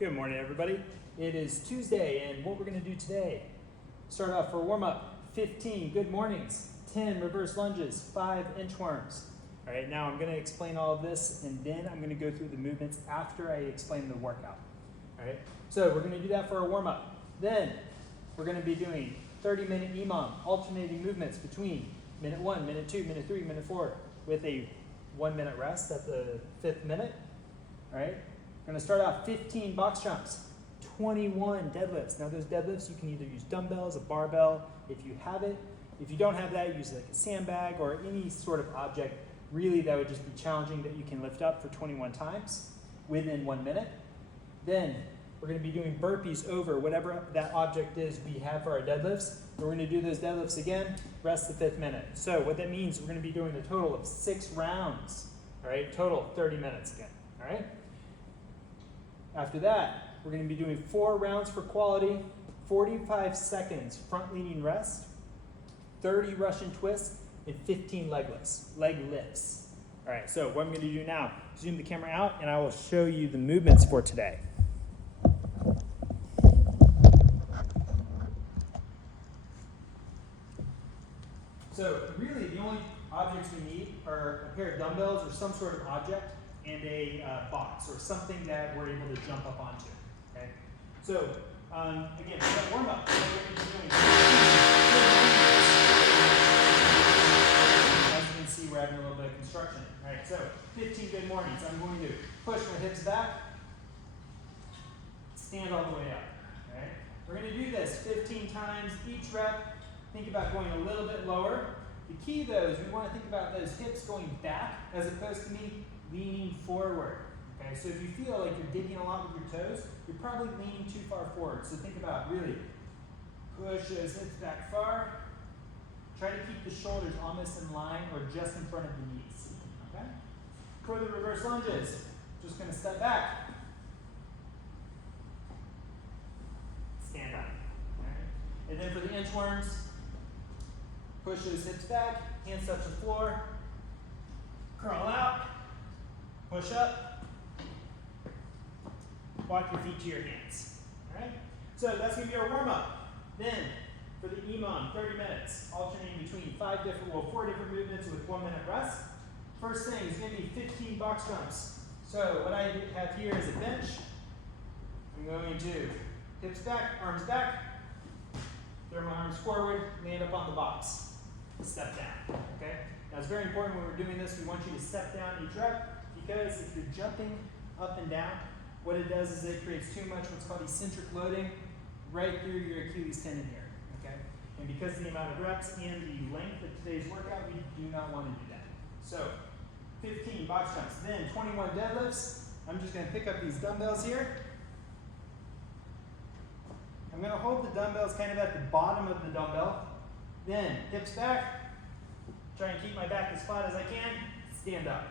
Good morning, everybody. It is Tuesday, and what we're going to do today, start off for warm-up, 15 good mornings, 10 reverse lunges, 5 inchworms. All right, now I'm going to explain all of this, and then I'm going to go through the movements after I explain the workout. All right, so we're going to do that for a warm-up. Then we're going to be doing 30-minute EMOM, alternating movements between minute 1, minute 2, minute 3, minute 4, with a 1-minute rest at the 5th minute. All right. We're going to start off 15 box jumps, 21 deadlifts. Now those deadlifts, you can either use dumbbells, a barbell, if you have it. If you don't have that, use like a sandbag or any sort of object. Really, that would just be challenging that you can lift up for 21 times within 1 minute. Then we're going to be doing burpees over whatever that object is we have for our deadlifts. We're going to do those deadlifts again, rest the 5th minute. So what that means, we're going to be doing a total of 6 rounds. All right, total 30 minutes again. All right. After that, we're going to be doing 4 rounds for quality, 45 seconds front leaning rest, 30 Russian twists, and 15 leg lifts. All right, so what I'm going to do now, zoom the camera out, and I will show you the movements for today. So really, the only objects we need are a pair of dumbbells or some sort of object, and a box or something that we're able to jump up onto. Okay. So again, for that warm up, what we're going to be doing. As you can see, we're having a little bit of construction. All right. So 15 good mornings. I'm going to push my hips back, stand all the way up. All right. We're going to do this 15 times each rep. Think about going a little bit lower. The key though is we want to think about those hips going back as opposed to me leaning forward. Okay, so if you feel like you're digging a lot with your toes, you're probably leaning too far forward. So think about really push those hips back far. Try to keep the shoulders almost in line or just in front of the knees. Okay? For the reverse lunges, just going to step back. Stand up. Okay? And then for the inchworms, push those hips back, hands touch the floor, crawl out. Push up, walk your feet to your hands. All right? So that's going to be our warm-up. Then, for the EMOM, 30 minutes, alternating between 4 different movements with 1 minute rest. First thing is going to be 15 box jumps. So what I have here is a bench. I'm going to hips back, arms back, throw my arms forward, land up on the box. Step down. Okay? Now it's very important when we're doing this, we want you to step down each rep. Because if you're jumping up and down, what it does is it creates too much what's called eccentric loading right through your Achilles tendon here. Okay? And because of the amount of reps and the length of today's workout, we do not want to do that. So 15 box jumps, then 21 deadlifts. I'm just going to pick up these dumbbells here. I'm going to hold the dumbbells kind of at the bottom of the dumbbell. Then hips back. Try and keep my back as flat as I can. Stand up.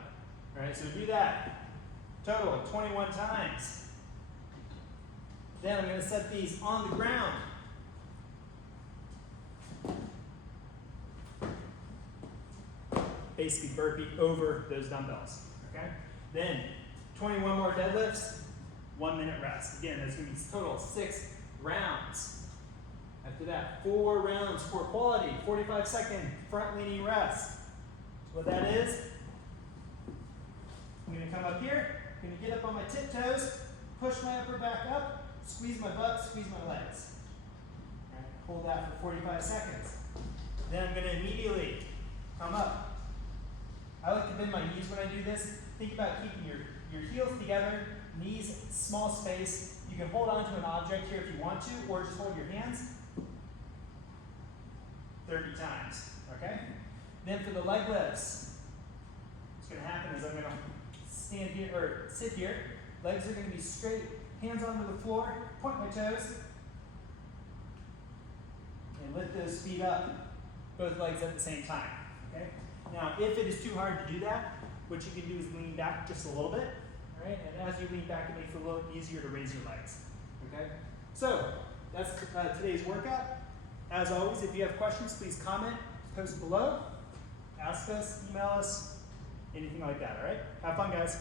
All right, so do that. Total of 21 times. Then I'm going to set these on the ground. Basically burpee over those dumbbells. Okay? Then 21 more deadlifts, 1 minute rest. Again, that's going to be a total of 6 rounds. After that, 4 rounds for quality, 45-second front leaning rest. So what that is, I'm going to come up here, I'm going to get up on my tiptoes, push my upper back up, squeeze my butt, squeeze my legs. All right, hold that for 45 seconds. Then I'm going to immediately come up. I like to bend my knees when I do this. Think about keeping your heels together, knees small space. You can hold on to an object here if you want to, or just hold your hands 30 times. Okay? Then for the leg lifts, what's going to happen is I'm going to stand here or sit here. Legs are going to be straight, hands onto the floor, point my toes, and lift those feet up, both legs at the same time. Okay? Now, if it is too hard to do that, what you can do is lean back just a little bit. All right? And as you lean back, it makes it a little easier to raise your legs. Okay? So that's today's workout. As always, if you have questions, please comment, post below, ask us, email us, anything like that. All right? Have fun, guys.